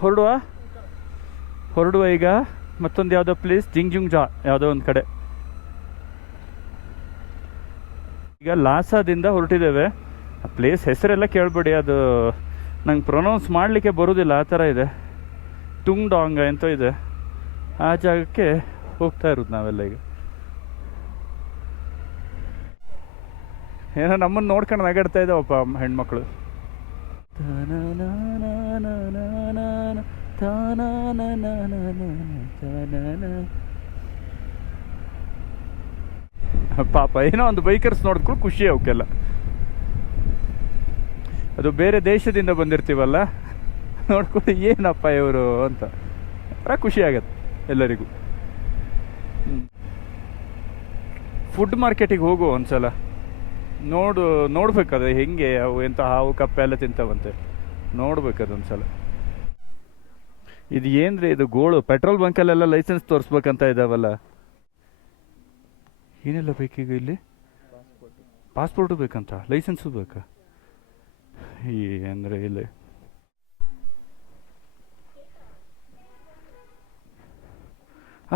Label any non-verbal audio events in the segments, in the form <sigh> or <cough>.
ಹೊರಡುವ? ಹೊರಡುವ ಈಗ. ಮತ್ತೊಂದು ಯಾವುದೋ ಪ್ಲೇಸ್ ಜಿಂಗ್ ಜುಂಗ್ ಜಾ ಯಾವುದೋ ಒಂದು ಕಡೆ. ಈಗ ಲಾಸಾದಿಂದ ಹೊರಟಿದ್ದೇವೆ. ಆ ಪ್ಲೇಸ್ ಹೆಸರೆಲ್ಲ ಕೇಳಬೇಡಿ, ಅದು ನಂಗೆ ಪ್ರೊನೌನ್ಸ್ ಮಾಡಲಿಕ್ಕೆ ಬರೋದಿಲ್ಲ, ಆ ಥರ ಇದೆ. ತುಂಗ್ ಡಾಂಗ ಅಂತ ಇದೆ. ಆ ಜಾಗಕ್ಕೆ ಹೋಗ್ತಾ ಇರೋದು ನಾವೆಲ್ಲ ಈಗ. ಏನೋ ನಮ್ಮನ್ನು ನೋಡ್ಕೊಂಡು ನಗಾಡ್ತಾ ಇದ್ದಾವಪ್ಪ ಹೆಣ್ಮಕ್ಳು. ಪಾಪ ಏನೋ ಒಂದು ಬೈಕರ್ಸ್ ನೋಡಿದ್ಕೊಂಡು ಖುಷಿ ಅವಕ್ಕೆಲ್ಲ ಅದು ಬೇರೆ ದೇಶದಿಂದ ಬಂದಿರ್ತೀವಲ್ಲ ನೋಡ್ಕೊಂಡು ಏನಪ್ಪ ಇವರು ಅಂತ ಖುಷಿ ಆಗತ್ತೆ ಎಲ್ಲರಿಗೂ ಫುಡ್ ಮಾರ್ಕೆಟಿಗೆ ಹೋಗು ಒಂದ್ಸಲ ನೋಡು ನೋಡ್ಬೇಕದು ಹೆಂಗೆ ಅವು ಎಂತ ಹಾವು ಕಪ್ಪೆ ಎಲ್ಲ ತಿಂತಾವಂತೆ ನೋಡ್ಬೇಕದು ಒಂದ್ಸಲ ಇದು ಏನ್ರಿ ಇದು ಗೋಳು? ಪೆಟ್ರೋಲ್ ಬಂಕಲ್ಲೆಲ್ಲ ಲೈಸೆನ್ಸ್ ತೋರಿಸ್ಬೇಕಂತ ಇದಾವಲ್ಲ. ಏನೆಲ್ಲ ಬೇಕೀಗ ಇಲ್ಲಿ? ಪಾಸ್ಪೋರ್ಟು ಬೇಕಂತ? ಲೈಸೆನ್ಸು ಬೇಕಾ? ಅಂದರೆ ಇಲ್ಲಿ?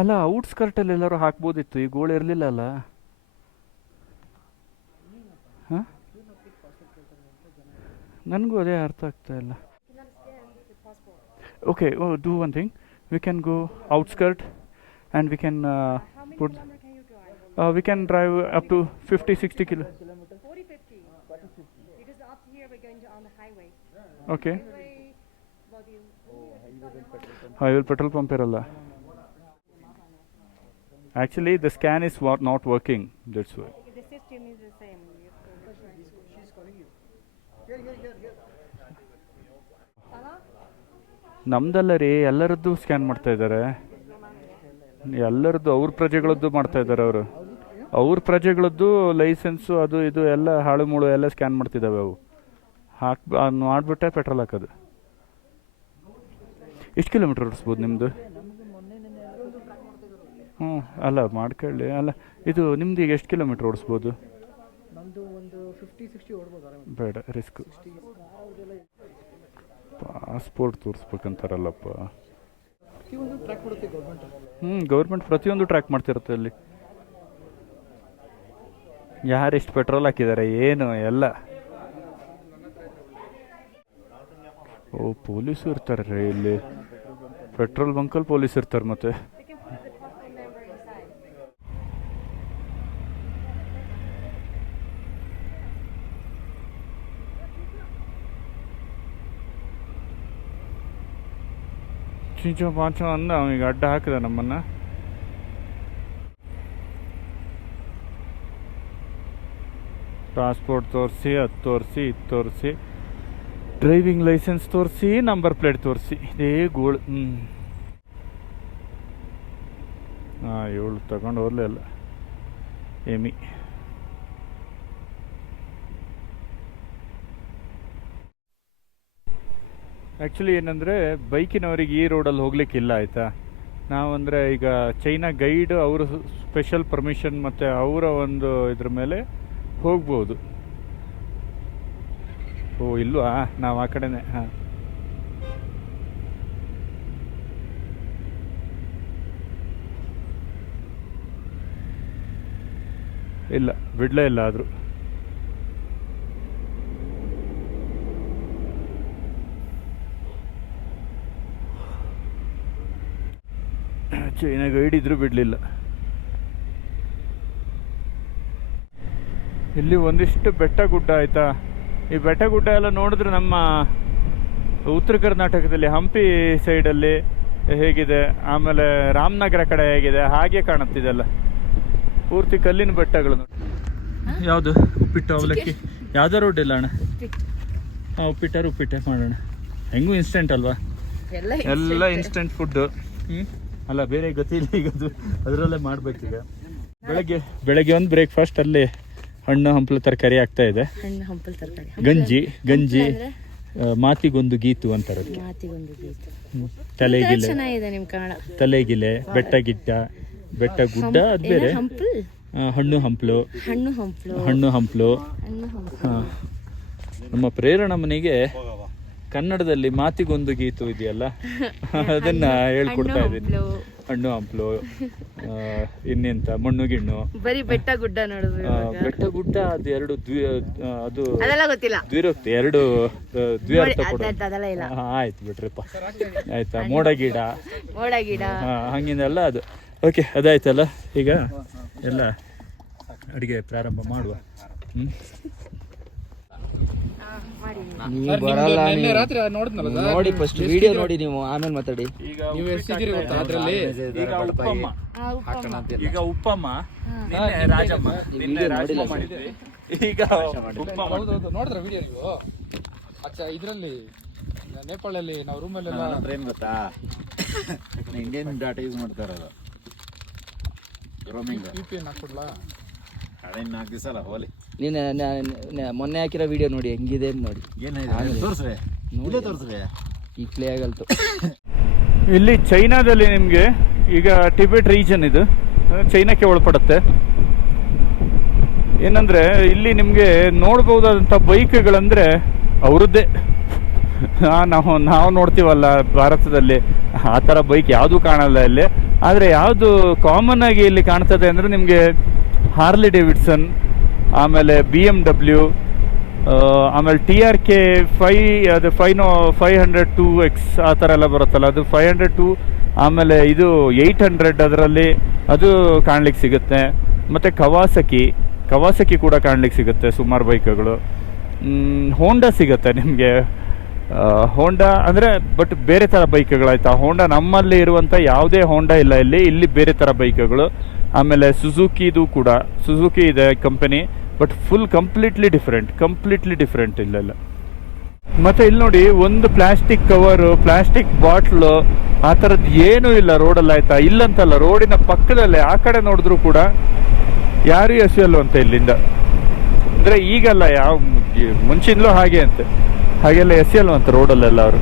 ಅಲ್ಲ ಔಟ್ಸ್ಕರ್ಟಲ್ಲಿ ಎಲ್ಲರೂ ಹಾಕ್ಬೋದಿತ್ತು. ಈ ಗೋಳು ಇರಲಿಲ್ಲ ಅಲ್ಲ? ನನಗೂ ಅದೇ ಅರ್ಥ ಆಗ್ತಾ ಇಲ್ಲ. okay oh, do one thing. We can go outskirt and we can uh, put uh, we can drive up to 50 60 kilo. 40 50 because up here we're going on the highway okay highway petrol pump actually the scan is not working. That's why. ನಮ್ದಲ್ಲ ರೀ ಎಲ್ಲರದ್ದು scan ಮಾಡ್ತಾ ಇದ್ದಾರೆ ಎಲ್ಲರದ್ದು ಅವ್ರ ಪ್ರಜೆಗಳದ್ದು ಮಾಡ್ತಾ ಇದ್ದಾರೆ ಅವರು. ಅವ್ರ ಪ್ರಜೆಗಳದ್ದು ಲೈಸೆನ್ಸು ಅದು ಇದು ಎಲ್ಲ ಹಾಳು ಮೂಳು ಎಲ್ಲ ಸ್ಕ್ಯಾನ್ ಮಾಡ್ತಿದ್ದಾವೆ ಅವು. ಹಾಕ್ ಮಾಡಿಬಿಟ್ಟೆ ಪೆಟ್ರೋಲ್ ಹಾಕೋದು. ಎಷ್ಟು ಕಿಲೋಮೀಟ್ರ್ ಓಡಿಸ್ಬೋದು ನಿಮ್ಮದು ಹ್ಞೂ ಅಲ್ಲ ಮಾಡ್ಕೊಳ್ಳಿ ಅಲ್ಲ ಇದು ನಿಮ್ದು ಈಗ ಎಷ್ಟು ಕಿಲೋಮೀಟ್ರ್ ಓಡಿಸ್ಬೋದು? ಬೇಡ ರಿಸ್ಕ್ ಪಾಸ್ಪೋರ್ಟ್ ತೋರಿಸ್ಬೇಕಂತಾರಲ್ಲಪ್ಪ. ಹ್ಞೂ ಗೌರ್ಮೆಂಟ್ ಪ್ರತಿಯೊಂದು ಟ್ರ್ಯಾಕ್ ಮಾಡ್ತಿರುತ್ತೆ ಅಲ್ಲಿ. ಯಾರು ಎಷ್ಟು ಪೆಟ್ರೋಲ್ ಹಾಕಿದ್ದಾರೆ ಏನು ಎಲ್ಲ. ಓ ಪೊಲೀಸ್ ಇರ್ತಾರೆ ರೀ ಇಲ್ಲಿ. ಪೆಟ್ರೋಲ್ ಬಂಕಲ್ಲಿ ಪೊಲೀಸ್ ಇರ್ತಾರೆ ಮತ್ತೆ. ಚಿಂಚೋ ಪಾಂಚೋ ಅಂದ ಅವನಿಗೆ ಅಡ್ಡ ಹಾಕಿದ ನಮ್ಮನ್ನು. ಟ್ರಾನ್ಸ್ಪೋರ್ಟ್ ತೋರಿಸಿ, ಅದು ತೋರಿಸಿ, ಇದು ತೋರಿಸಿ. ಡ್ರೈವಿಂಗ್ ಲೈಸೆನ್ಸ್ ತೋರಿಸಿ ನಂಬರ್ ಪ್ಲೇಟ್ ತೋರಿಸಿ. ಇದೇ ಗೋಳು ಹ್ಞೂ ಹಾಂ ಏಳು ತಗೊಂಡು ಹೋಗಲೇ ಅಲ್ಲ. ಎಮಿ ಆ್ಯಕ್ಚುಲಿ ಏನಂದರೆ, ಬೈಕಿನವರಿಗೆ ಈ ರೋಡಲ್ಲಿ ಹೋಗ್ಲಿಕ್ಕಿಲ್ಲ ಆಯಿತಾ? ನಾವಂದರೆ ಈಗ ಚೈನಾ ಗೈಡ್ ಅವರು ಸ್ಪೆಷಲ್ ಪರ್ಮಿಷನ್ ಮತ್ತು ಅವರ ಒಂದು ಇದ್ರ ಮೇಲೆ ಹೋಗ್ಬೋದು. ಓ, ಇಲ್ವಾ? ನಾವು ಆ ಕಡೆನೇ, ಹಾಂ. ಇಲ್ಲ, ಬಿಡಲೇ ಇಲ್ಲ ಆದರೂ. ಚೈನಾ ಗೈಡ್ ಇದ್ರೂ ಬಿಡಲಿಲ್ಲ. ಇಲ್ಲಿ ಒಂದಿಷ್ಟು ಬೆಟ್ಟ ಗುಡ್ಡ ಆಯ್ತಾ? ಈ ಬೆಟ್ಟ ಗುಡ್ಡ ಎಲ್ಲ ನೋಡಿದ್ರೆ ನಮ್ಮ ಉತ್ತರ ಕರ್ನಾಟಕದಲ್ಲಿ ಹಂಪಿ ಸೈಡಲ್ಲಿ ಹೇಗಿದೆ ಆಮೇಲೆ ರಾಮನಗರ ಕಡೆ ಹೇಗಿದೆ ಹಾಗೆ ಕಾಣುತ್ತಿದೆಲ್ಲ. ಪೂರ್ತಿ ಕಲ್ಲಿನ ಬೆಟ್ಟಗಳು ಯಾವುದು? ಉಪ್ಪಿಟ್ಟು ಅವಲಕ್ಕಿ. ಯಾವುದೇ ರೋಡ್ ಇಲ್ಲ ಅಣ್ಣ? ಹಾಂ ಉಪ್ಪಿಟ್ಟಾರು ಉಪ್ಪಿಟ್ಟೆ ಮಾಡೋಣ. ಹೆಂಗೂ ಇನ್ಸ್ಟೆಂಟ್ ಅಲ್ವಾ? ಎಲ್ಲ ಎಲ್ಲ ಇನ್ಸ್ಟೆಂಟ್ ಫುಡ್ ಹ್ಮ್? ಅಲ್ಲ ಬೇರೆ ಗತಿ ಇಲ್ಲ ಈಗ ಅದು ಅದರಲ್ಲೇ ಮಾಡ್ಬೇಕೀಗ ಬೆಳಗ್ಗೆ ಬೆಳಗ್ಗೆ ಒಂದು ಬ್ರೇಕ್ಫಾಸ್ಟ್ ಅಲ್ಲಿ ಹಣ್ಣು ಹಂಪಲು ತರಕಾರಿ ಆಗ್ತಾ ಇದೆ. ಹಣ್ಣು ಹಂಪಲ್ ತರಕಾರಿ. ಗಂಜಿ ಗಂಜಿ ಆ, ಮಾತಿಗೊಂದು ಗೀತು ಅಂತಾರೆ ಅದಕ್ಕೆ ಮಾತಿಗೊಂದು ಗೀತೆ. ಹ್ಮ್. ತಲೆಗಿಲೆ ಚೆನ್ನಾಗಿದೆ ನಿಮ್ ಕನ್ನಡ ತಲೆಗಿಲೆ ಬೆಟ್ಟ ಗಿಟ್ಟ ಬೆಟ್ಟ ಗುಡ್ಡ ಅದು ಬೇರೆ. ಹಂಪಲ್? ಆ, ಹಣ್ಣು ಹಂಪಲು. ಹಣ್ಣು ಹಂಪಲು. ಹಣ್ಣು ಹಂಪಲು. ಹಣ್ಣು ಹಂಪಲು. ನಮ್ಮ ಪ್ರೇರಣ ಮನೆಗೆ ಕನ್ನಡದಲ್ಲಿ ಮಾತಿಗೊಂದು ಗೀತು ಇದೆಯಲ್ಲ? <laughs> ಅದನ್ನ ಹೇಳ್ಕೊಡ್ತಾ ಇದ್ದೀನಿ. ಹಣ್ಣು ಹಂಪ್ಲು. ಇನ್ನೆಂತ? ಮಣ್ಣು ಗಿಣ್ಣು. ಬರೀ ಬೆಟ್ಟ ಗುಡ್ಡ ಬೆಟ್ಟ ಗುಡ್ಡ ಅದು ಎರಡು ಅದು ದ್ವಿರೋಕ್ತಿ ಎರಡು ದ್ವಿಅರ್ಥ ಇಲ್ಲ. ಆಯ್ತು ಬಿಟ್ರಿಪ್ಪ ಆಯ್ತಾ? ಮೋಡ ಗಿಡ ಮೋಡ ಗಿಡ ಹಂಗಿಂದೆಲ್ಲ ಅದು. ಓಕೆ ಅದಾಯ್ತಲ್ಲ? ಈಗ ಎಲ್ಲ ಅಡಿಗೆ ಪ್ರಾರಂಭ ಮಾಡುವ. ಹ್ಮ್? ಮಾಡಿ ನೀವು ಬರಲ್ಲ ರಾತ್ರಿ ನೋಡಿದ್ನಲ್ಲ ಸರ್ ನೋಡಿ ಫಸ್ಟ್ ವಿಡಿಯೋ ನೋಡಿ ನೀವು ಆಮೇಲೆ ಮಾತಾಡಿ. ಈಗ ನೀವು ಎಷ್ಟಿದ್ದೀರಿ ಗೊತ್ತಾ ಅದ್ರಲ್ಲಿ? ಈಗ ಉಪ್ಪಮ್ಮ. ಈಗ ಉಪ್ಪಮ್ಮ. ನಿನ್ನೆ ರಾಜಮ್ಮ. ನಿನ್ನೆ ರಾಜಮ್ಮ ಮಾಡಿದ್ವಿ. ಈಗ ಉಪ್ಪಮ್ಮ ಹೌದೌದು ನೋಡಿದ್ರ ವಿಡಿಯೋ ನೀವು? ಅಚ್ಚಾ ಇದರಲ್ಲಿ ನೇಪಾಳಲ್ಲಿ ನಾವು ರೂಮಲ್ಲೆಲ್ಲ ಏನ್ ಗೊತ್ತಾ? ಇಂಡಿಯನ್ ಡಾಟಾ ಯೂಸ್ ಮಾಡ್ತಾ ಇರೋದು? ರೋಮಿಂಗ್ ಯು ಪಿ ಎನ್ ಹಾಕ್ಕೊಡ್ಲಾ? ಹಳೆ ನಾಲ್ಕು ದಿವಸ ಅಲ್ಲ ಹೋಲಿ. ನೀನು ಮೊನ್ನೆ ಹಾಕಿರೋ ವಿಡಿಯೋ ನೋಡಿ ಹೆಂಗಿದೆ ಅಂತ ನೋಡಿ. ಏನಾಯ್ತು? ತೋರಿಸ್ರಿ. ಇಲ್ಲೇ ತೋರಿಸ್ರಿ. ಈಗ ಪ್ಲೇ ಆಗಲ್ತು. ಇಲ್ಲಿ ಚೈನಾದಲ್ಲಿ ನಿಮಗೆ ಈಗ ಟಿಬೆಟ್ ರೀಜನ್ ಇದು. ಚೈನಾಕ್ಕೆ ಒಳಪಡುತ್ತೆ. ಏನಂದ್ರೆ ಇಲ್ಲಿ ನಿಮಗೆ ನೋಡ್ಬಹುದಾದಂಥ ಬೈಕ್ಗಳಂದ್ರೆ ಅವರದ್ದೇ. ನಾವು ನಾವು ನೋಡ್ತೀವಲ್ಲ ಭಾರತದಲ್ಲಿ. ಆ ಥರ ಬೈಕ್ ಯಾವುದು ಕಾಣಲ್ಲ ಇಲ್ಲಿ. ಆದರೆ ಯಾವುದು ಕಾಮನ್ ಆಗಿ ಇಲ್ಲಿ ಕಾಣ್ತದೆ ಅಂದರೆ ನಿಮಗೆ ಹಾರ್ಲಿ ಡೇವಿಡ್ಸನ್ ಆಮೇಲೆ ಬಿ ಎಂ ಡಬ್ಲ್ಯೂ ಆಮೇಲೆ ಟಿ ಆರ್ ಕೆ ಫೈ ಅದು ಫೈನೋ ಫೈವ್ ಹಂಡ್ರೆಡ್ ಟು ಎಕ್ಸ್ ಆ ಥರ ಎಲ್ಲ ಬರುತ್ತಲ್ಲ, ಅದು ಫೈವ್ ಹಂಡ್ರೆಡ್ ಟೂ ಆಮೇಲೆ ಇದು ಏಯ್ಟ್ ಹಂಡ್ರೆಡ್ ಅದರಲ್ಲಿ ಅದು ಕಾಣ್ಲಿಕ್ಕೆ ಸಿಗುತ್ತೆ. ಮತ್ತು ಕವಾಸಕಿ ಕವಾಸಕಿ ಕೂಡ ಕಾಣ್ಲಿಕ್ಕೆ ಸಿಗುತ್ತೆ ಸುಮಾರು ಬೈಕ್ಗಳು. ಹೋಂಡಾ ಸಿಗುತ್ತೆ ನಿಮಗೆ. ಹೋಂಡಾ ಅಂದರೆ ಬಟ್ ಬೇರೆ ಥರ ಬೈಕ್ಗಳಾಯ್ತಾ? ಹೋಂಡಾ ನಮ್ಮಲ್ಲಿ ಇರುವಂಥ ಯಾವುದೇ ಹೋಂಡಾ ಇಲ್ಲ ಇಲ್ಲಿ ಇಲ್ಲಿ ಬೇರೆ ಥರ ಬೈಕ್ಗಳು. ಆಮೇಲೆ ಸುಜುಕಿದು ಕೂಡ ಸುಜುಕಿ ಇದೆ company but full completely different completely different ಇಲ್ಲೆಲ್ಲ. ಮತ್ತೆ ಇಲ್ಲಿ ನೋಡಿ, ಒಂದು ಪ್ಲಾಸ್ಟಿಕ್ ಕವರು ಪ್ಲಾಸ್ಟಿಕ್ ಬಾಟ್ಲು ಆ ಥರದ್ದು ಏನೂ ಇಲ್ಲ ರೋಡಲ್ಲಿ ಆಯ್ತಾ? ಇಲ್ಲಂತಲ್ಲ ರೋಡಿನ ಪಕ್ಕದಲ್ಲೇ, ಆ ಕಡೆ ನೋಡಿದ್ರು ಕೂಡ ಯಾರು ಅಂತ ಇಲ್ಲಿಂದ. ಅಂದರೆ ಈಗಲ್ಲ ಯಾವ, ಮುಂಚಿಂದಲೂ ಹಾಗೆ ಅಂತೆ. ಹಾಗೆಲ್ಲ ಎಸೆಯಲ್ವಂತೆ ರೋಡಲ್ಲೆಲ್ಲ ಅವರು.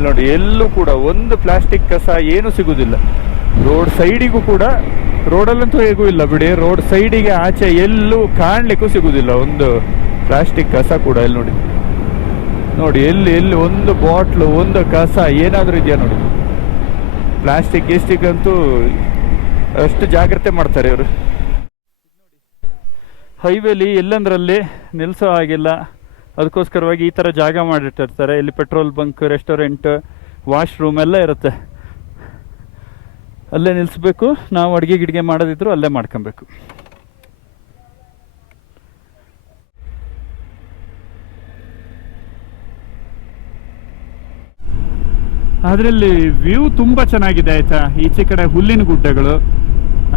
ಇಲ್ಲಿ ನೋಡಿ, ಎಲ್ಲೂ ಕೂಡ ಒಂದು ಪ್ಲಾಸ್ಟಿಕ್ ಕಸ ಏನು ಸಿಗುದಿಲ್ಲ. ರೋಡ್ ಸೈಡಿಗೂ ಕೂಡ, ರೋಡಲ್ಲಂತೂ ಹೇಗೂ ಇಲ್ಲ ಬಿಡಿ. ರೋಡ್ ಸೈಡಿಗೆ ಆಚೆ ಎಲ್ಲೂ ಕಾಣಲಿಕ್ಕೂ ಸಿಗುವುದಿಲ್ಲ ಒಂದು ಪ್ಲಾಸ್ಟಿಕ್ ಕಸ ಕೂಡ ಇಲ್ಲಿ ನೋಡಿ. ನೋಡಿ, ಎಲ್ಲಿ ಎಲ್ಲಿ ಒಂದು ಬಾಟ್ಲು, ಒಂದು ಕಸ ಏನಾದರೂ ಇದೆಯಾ ನೋಡಿ. ಪ್ಲಾಸ್ಟಿಕ್ ಗಿಸ್ಟಿಕ್ ಅಂತೂ ಅಷ್ಟು ಜಾಗ್ರತೆ ಮಾಡ್ತಾರೆ ಇವರು. ಹೈವೇಲಿ ಎಲ್ಲಂದ್ರಲ್ಲಿ ನಿಲ್ಸೋ ಹಾಗಿಲ್ಲ. ಅದಕ್ಕೋಸ್ಕರವಾಗಿ ಈ ಥರ ಜಾಗ ಮಾಡಿಟ್ಟಿರ್ತಾರೆ. ಇಲ್ಲಿ ಪೆಟ್ರೋಲ್ ಬಂಕ್ ರೆಸ್ಟೋರೆಂಟ್ ವಾಶ್ರೂಮ್ ಎಲ್ಲ ಇರುತ್ತೆ. ಅಲ್ಲೇ ನಿಲ್ಲಿಸ್ಬೇಕು ನಾವು ಅಡುಗೆ ಗಿಡಿಗೆ ಮಾಡೋದಿದ್ರು ಅಲ್ಲೇ ಮಾಡ್ಕೊಬೇಕು. ಅದರಲ್ಲಿ ವ್ಯೂ ತುಂಬ ಚೆನ್ನಾಗಿದೆ ಆಯಿತಾ? ಈಚೆ ಕಡೆ ಹುಲ್ಲಿನ ಗುಡ್ಡಗಳು,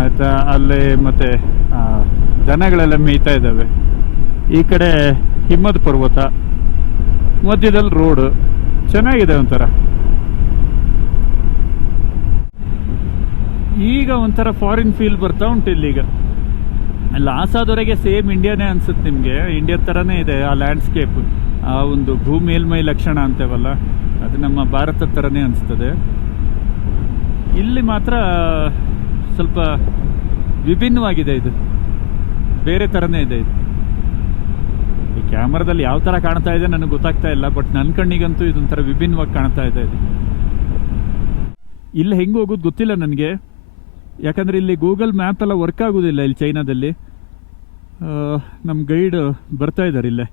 ಆಯ್ತಾ? ಅಲ್ಲಿ ಮತ್ತೆ ದನಗಳೆಲ್ಲ ಮೇಯ್ತಾ ಇದ್ದಾವೆ. ಈ ಕಡೆ ಹಿಮ್ಮದ ಪರ್ವತ, ಮಧ್ಯದಲ್ಲಿ ರೋಡ್, ಚೆನ್ನಾಗಿದೆ ಒಂಥರ. ಈಗ ಒಂಥರ ಫಾರಿನ್ ಫೀಲ್ ಬರ್ತಾ ಉಂಟು ಇಲ್ಲೀಗ. ಲಾಸಾದವರೆಗೆ ಸೇಮ್ ಇಂಡಿಯಾನೇ ಅನ್ಸುತ್ತೆ ನಿಮಗೆ. ಇಂಡಿಯಾ ಥರನೇ ಇದೆ ಆ ಲ್ಯಾಂಡ್ಸ್ಕೇಪ್ ಆ ಒಂದು ಭೂ ಮೇಲ್ಮೈ ಲಕ್ಷಣ ಅಂತೇವಲ್ಲ, ಅದು ನಮ್ಮ ಭಾರತ ಥರನೇ ಅನಿಸ್ತದೆ. ಇಲ್ಲಿ ಮಾತ್ರ ಸ್ವಲ್ಪ ವಿಭಿನ್ನವಾಗಿದೆ ಇದು. ಬೇರೆ ಥರನೇ ಇದೆ ಇದು. ಕ್ಯಾಮ್ರಾದಲ್ಲಿ ಯಾವ ಥರ ಕಾಣ್ತಾ ಇದೆ ನನಗೆ ಗೊತ್ತಾಗ್ತಾ ಇಲ್ಲ ಬಟ್ ನನ್ನ ಕಣ್ಣಿಗಂತೂ ಇದೊಂಥರ ವಿಭಿನ್ನವಾಗಿ ಕಾಣ್ತಾ ಇದೆ. ಇದು ಇಲ್ಲಿ ಹೆಂಗೆ ಹೋಗೋದು ಗೊತ್ತಿಲ್ಲ ನನಗೆ. ಯಾಕಂದರೆ ಇಲ್ಲಿ ಗೂಗಲ್ ಮ್ಯಾಪ್ ಎಲ್ಲ ವರ್ಕ್ ಆಗೋದಿಲ್ಲ ಇಲ್ಲಿ ಚೈನಾದಲ್ಲಿ. ನಮ್ಮ ಗೈಡ್ ಬರ್ತಾ ಇದ್ದಾರೆ ಇಲ್ಲೇ.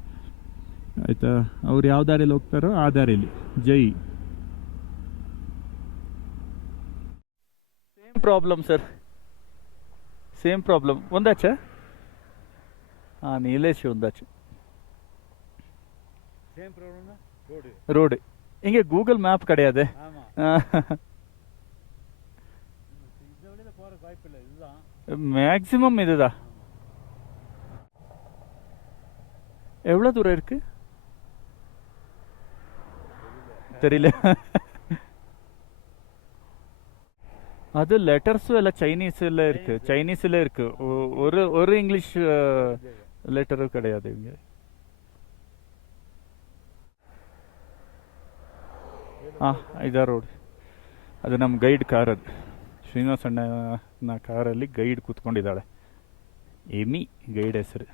ಆಯಿತಾ? ಅವ್ರು ಯಾವ ದಾರಿಯಲ್ಲಿ ಹೋಗ್ತಾರೋ ಆ ದಾರಿಯಲ್ಲಿ. ಜೈ. Same problem sir same problem ಒಂದಾಚ? ಹಾಂ ನೀಲೇಶ್ ಒಂದಾಚು. ரோடு இங்கே கூகுள் மேப் கிடையாது. மேக்ஸிமம் இதுதான். எவ்வளோ தூரம் இருக்கு? தெரியல. அது லெட்டர்ஸும் எல்லாம் சைனீஸ் எல்லாம் இருக்கு. சைனீஸ்ல இருக்கு. ஒரு ஒரு இங்கிலீஷ் லெட்டரும் கிடையாது இங்க. ಹಾಂ ಐದಾರು ರೋಡ್ ಅದು ನಮ್ಮ ಗೈಡ್ ಕಾರ್ ಅದು. ಶ್ರೀನಿವಾಸ ಅಣ್ಣನ ಕಾರಲ್ಲಿ ಗೈಡ್ ಕೂತ್ಕೊಂಡಿದ್ದಾಳೆ. ಎಮಿ ಗೈಡ್ ಹೆಸರು.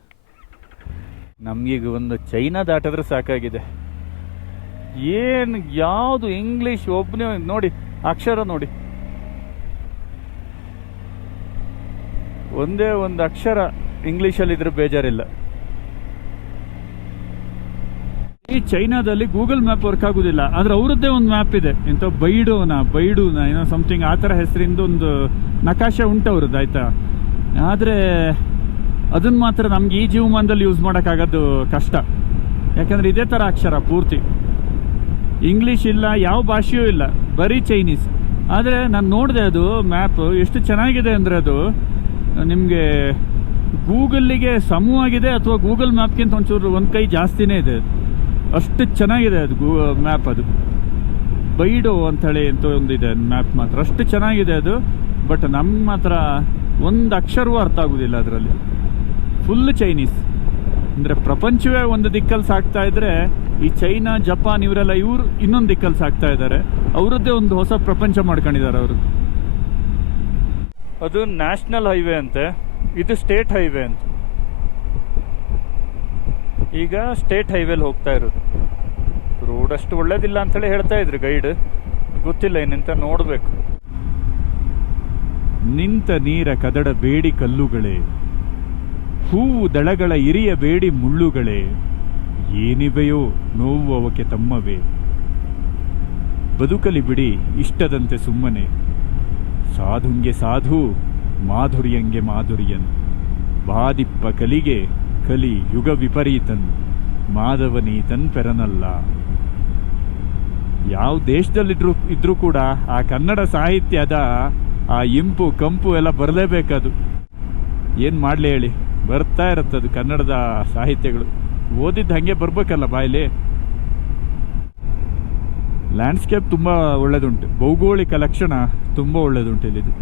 ನಮಗೀಗ ಒಂದು ಚೈನಾ ದಾಟಿದ್ರೆ ಸಾಕಾಗಿದೆ. ಏನು, ಯಾವುದು ಇಂಗ್ಲೀಷ್ ಒಬ್ಬನೇ ನೋಡಿ, ಅಕ್ಷರ ನೋಡಿ. ಒಂದೇ ಒಂದು ಅಕ್ಷರ ಇಂಗ್ಲೀಷಲ್ಲಿದ್ರೆ ಬೇಜಾರಿಲ್ಲ ಈ ಚೈನಾದಲ್ಲಿ ಗೂಗಲ್ ಮ್ಯಾಪ್ ವರ್ಕ್ ಆಗುದಿಲ್ಲ. ಆದ್ರೆ ಅವರದ್ದೇ ಒಂದು ಮ್ಯಾಪ್ ಇದೆ. ಎಂತ ಬೈಡೋನ, ಬೈಡೂನ, ಏನೋ ಸಮಥಿಂಗ್ ಆ ಥರ ಹೆಸರಿಂದ ಒಂದು ನಕಾಶೆ ಉಂಟು ಅವ್ರದ್ದು, ಆಯ್ತಾ? ಆದರೆ ಅದನ್ನ ಮಾತ್ರ ನಮ್ಗೆ ಈ ಜೀವಮಾನದಲ್ಲಿ ಯೂಸ್ ಮಾಡೋಕ್ಕಾಗೋದು ಕಷ್ಟ. ಯಾಕಂದ್ರೆ ಇದೇ ಥರ ಅಕ್ಷರ ಪೂರ್ತಿ. ಇಂಗ್ಲೀಷ್ ಇಲ್ಲ, ಯಾವ ಭಾಷೆಯೂ ಇಲ್ಲ, ಬರೀ ಚೈನೀಸ್ ಆದರೆ ನಾನು ನೋಡಿದೆ ಅದು ಮ್ಯಾಪ್, ಎಷ್ಟು ಚೆನ್ನಾಗಿದೆ ಅಂದರೆ ಅದು, ನಿಮಗೆ ಗೂಗಲ್ಲಿಗೆ ಸಮವಾಗಿದೆ ಅಥವಾ ಗೂಗಲ್ ಮ್ಯಾಪ್ಗಿಂತ ಒಂಚೂರು, ಒಂದು ಕೈ ಜಾಸ್ತಿನೇ ಇದೆ. ಅದು. ಅಷ್ಟು ಚೆನ್ನಾಗಿದೆ ಅದು ಗೂ ಮ್ಯಾಪ್ ಅದು. ಬೈಡೋ ಅಂಥೇಳಿ ಅಂತ ಒಂದಿದೆ ಮ್ಯಾಪ್ ಮಾತ್ರ. ಅಷ್ಟು ಚೆನ್ನಾಗಿದೆ ಅದು ಬಟ್ ನಮ್ಗೆ ಮಾತ್ರ ಒಂದು ಅಕ್ಷರವೂ ಅರ್ಥ ಆಗೋದಿಲ್ಲ ಅದರಲ್ಲಿ. ಫುಲ್ ಚೈನೀಸ್ ಅಂದರೆ ಪ್ರಪಂಚವೇ ಒಂದು ದಿಕ್ಕಲ್ಲಿ ಸಾಕ್ತಾ ಇದ್ದರೆ ಈ ಚೈನಾ, ಜಪಾನ್ ಇವರೆಲ್ಲ ಇವರು ಇನ್ನೊಂದು ದಿಕ್ಕಲ್ಲಿ ಸಾಕ್ತಾ ಇದ್ದಾರೆ. ಅವರದ್ದೇ ಒಂದು ಹೊಸ ಪ್ರಪಂಚ ಮಾಡ್ಕೊಂಡಿದ್ದಾರೆ ಅವರು. ಅದು ನ್ಯಾಷನಲ್ ಹೈವೇ ಅಂತೆ. ಇದು ಸ್ಟೇಟ್ ಹೈವೇ ಅಂತ. ಈಗ ಸ್ಟೇಟ್ ಹೈವೇಲಿ ಹೋಗ್ತಾ ಇರೋದು. ರೋಡ್ ಅಷ್ಟು ಒಳ್ಳೇದಿಲ್ಲ ಅಂತೇಳಿ ಹೇಳ್ತಾ ಇದ್ರು ಗೈಡ್ ಗೊತ್ತಿಲ್ಲ ಇನ್ನೆಂತ ನೋಡಬೇಕು. ನಿಂತ ನೀರ ಕದಡ ಬೇಡಿ ಕಲ್ಲುಗಳೇ. ಹೂವು ದಳಗಳ ಇರಿಯ ಬೇಡಿ ಮುಳ್ಳುಗಳೇ. ಏನಿವೆಯೋ ನೋವು ಅವಕ್ಕೆ ತಮ್ಮವೇ. ಬದುಕಲಿ ಬಿಡಿ ಇಷ್ಟದಂತೆ ಸುಮ್ಮನೆ. ಸಾಧುಂಗೆ ಸಾಧು, ಮಾಧುರ್ಯಂಗೆ ಮಾಧುರ್ಯನ್. ಬಾದಿಪ್ಪ ಕಲಿಗೆ ಕಲಿ ಯುಗ ವಿಪರೀತನ್ ಮಾಧವನೀತನ್ ಪೆರನಲ್ಲ. ಯಾವ ದೇಶದಲ್ಲಿದ್ರು, ಇದ್ರೂ ಕೂಡ ಆ ಕನ್ನಡ ಸಾಹಿತ್ಯದ ಆ ಇಂಪು, ಕಂಪು ಎಲ್ಲ ಬರಲೇಬೇಕದು. ಏನು ಮಾಡಲಿ ಹೇಳಿ, ಬರ್ತಾ ಇರುತ್ತದು ಕನ್ನಡದ ಸಾಹಿತ್ಯಗಳು. ಓದಿದ್ದು ಹಾಗೆ ಬರ್ಬೇಕಲ್ಲ ಬಾಯಲ್ಲಿ ಲ್ಯಾಂಡ್ಸ್ಕೇಪ್ ತುಂಬ ಒಳ್ಳೇದುಂಟು. ಭೌಗೋಳಿಕ ಲಕ್ಷಣ ತುಂಬ ಒಳ್ಳೆಯದುಂಟು ಇಲ್ಲಿದು.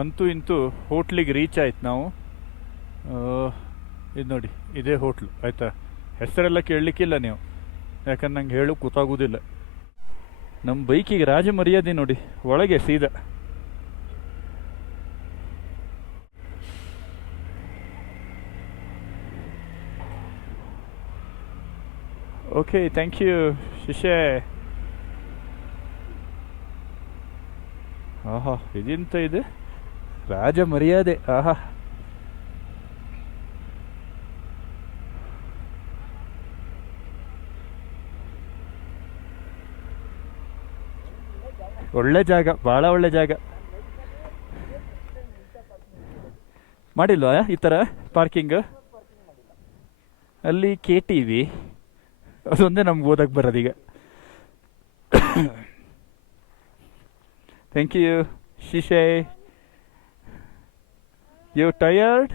ಅಂತೂ ಇಂತೂ ಹೋಟ್ಲಿಗೆ ರೀಚ್ ಆಯ್ತು ನಾವು. ಇದು ನೋಡಿ, ಇದೇ ಹೋಟ್ಲು, ಆಯಿತಾ? ಹೆಸರೆಲ್ಲ ಕೇಳಲಿಕ್ಕಿಲ್ಲ ನೀವು. ಯಾಕಂದ್ರೆ ನಂಗೆ ಹೇಳು ಕೂತಾಗೋದಿಲ್ಲ ನಮ್ಮ ಬೈಕಿಗೆ ರಾಜ ಮರ್ಯಾದೆ ನೋಡಿ, ಒಳಗೆ ಸೀದಾ. ಓಕೆ ಥ್ಯಾಂಕ್ ಯು ಶಿಷ್ಯ. ಆಹಾ, ಇದೆಂತ ಇದೆ? ರಾಜ ಮರ್ಯಾದೆ ಆಹಾ. ಒಳ್ಳೆ ಜಾಗ ಭಾಳ ಒಳ್ಳೆ ಜಾಗ. ಮಾಡಿಲ್ವಾ ಈ ಥರ ಪಾರ್ಕಿಂಗ್ ಅಲ್ಲಿ ಕೆ ಟಿ ವಿ ಅದೊಂದೇ ನಮ್ಗೆ ಓದಕ್ಕೆ ಬರೋದೀಗ thank you ಶಿಶೆ. You tired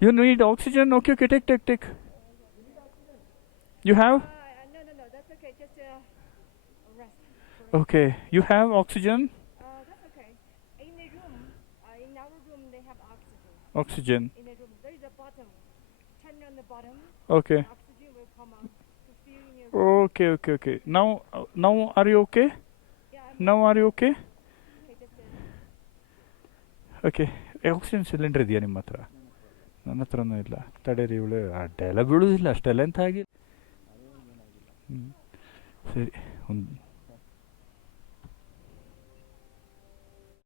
you need oxygen okay okay tick take take you have Uh, no, no, no, that's okay. Just uh, rest. Okay you have oxygen? Uh, that's okay. In the room, uh, in our room, they have oxygen. Oxygen. In the room, there is a bottom. Turn on the bottom. Okay. Oxygen will come out room. Okay okay okay now now are you okay Yeah, I'm now are you okay. Uh, okay oxygen cylinder ಇದೆಯಾ ನಿಮ್ಮ ಹತ್ರ ನನ್ನ ಹತ್ರನೂ ಇಲ್ಲ ತಡೀರಿ ಇವಳು ಅಡ್ಡೆಲ್ಲ ಬೀಳೋದಿಲ್ಲ ಅಷ್ಟೆಲ್ಲ ಎಂತ ಆಗಿ ಹ್ಞೂ ಸರಿ ಒಂದು